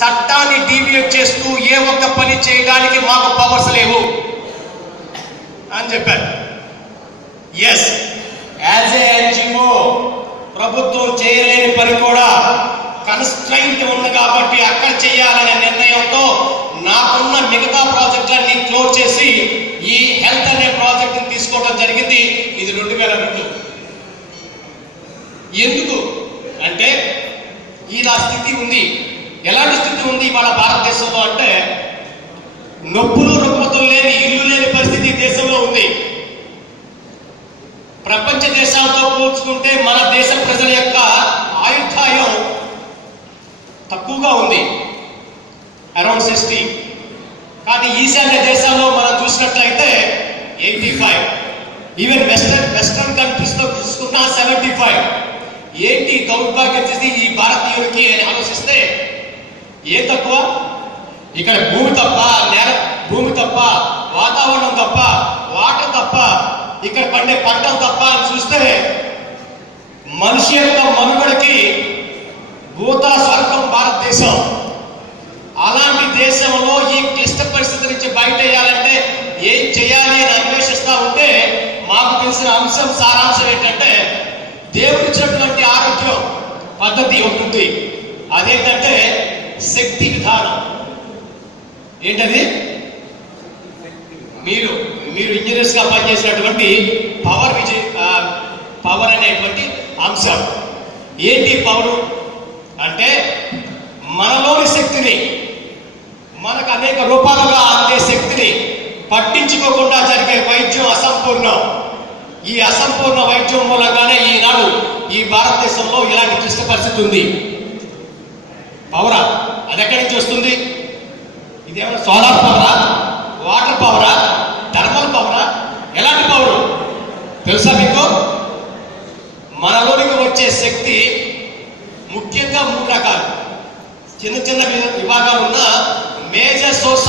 చట్టాన్ని డీవియేట్ చేస్తూ ఏ ఒక్క పని చేయడానికి మాకు పవర్స్ లేవు అని చెప్పారు. ఎస్, యాజ్ ఏ ఎన్జిఓ ప్రభుత్వం చేయలేని పని కూడా కన్స్ట్రైంట్ ఉంది కాబట్టి అక్కడ చేయాలనే నిర్ణయంతో నాకున్న మిగతా ప్రాజెక్టులన్నీ క్లోజ్ చేసి ఈ హెల్త్ అనే ప్రాజెక్టుని తీసుకోవడం జరిగింది. ఇది 2002. ఎందుకు అంటే ఇలా స్థితి ఉంది. ఎలాంటి స్థితి ఉంది ఇవాళ భారతదేశంలో అంటే, నొప్పులు రుగ్మతులు లేని ఇల్లు లేని పరిస్థితి దేశంలో ఉంది. ప్రపంచ దేశాలతో పోల్చుకుంటే మన దేశ ప్రజల యొక్క ఆయుర్దాయం తక్కువగా ఉంది, అరౌండ్ 60. కానీ ఈశాన్య దేశాల్లో మనం చూసినట్లయితే 85. ఈవెన్ వెస్టర్న్ కంట్రీస్ లో చూసుకున్నా 75. ఏంటి దౌర్భాగ్యం చేసి ఈ భారతీయుడికి అని ఆలోచిస్తే ఏ తక్కువ? ఇక్కడ భూమి తప్ప, వాతావరణం తప్ప, వాటర్ తప్ప, ఇక్కడ పండే పంటలు తప్ప అని చూస్తే మనిషి యొక్క మనుగడకి భూతల స్వర్గం భారతదేశం. అలాంటి దేశంలో ఈ క్లిష్ట పరిస్థితి నుంచి బయటేయాలంటే ఏం చేయాలి అని అన్వేషిస్తూ ఉంటే మాకు తెలిసిన అంశం సారాంశం ఏంటంటే, దేవుడిచ్చినటువంటి ఆరోగ్యం పద్ధతి ఉంటుంది. అదేంటంటే శక్తి విధానం. ఏంటది? మీరు ఇంజనీర్స్ గా పనిచేసినటువంటి పవర్ అనేటువంటి అంశం. ఏంటి పవర్ అంటే, మనలోని శక్తిని, మనకు అనేక రూపాలుగా అందే శక్తిని పట్టించుకోకుండా జరిగే వైద్యం అసంపూర్ణం. ఈ అసంపూర్ణ వైద్యం మూలంగానే ఈనాడు ఈ భారతదేశంలో ఇలాంటి క్లిష్ట పరిస్థితి ఉంది. పవరా? అది ఎక్కడి నుంచి వస్తుంది? ఇదేమైనా సోలార్ పవరా, వాటర్ పవరా, థర్మల్ పవరా? ఎలాంటి పవరు తెలుసా మీకు? మనలోనికి వచ్చే శక్తి ముఖ్యంగా 3 రకాలు. చిన్న చిన్న విభాగాలు ఉన్న మేజర్ సోర్స్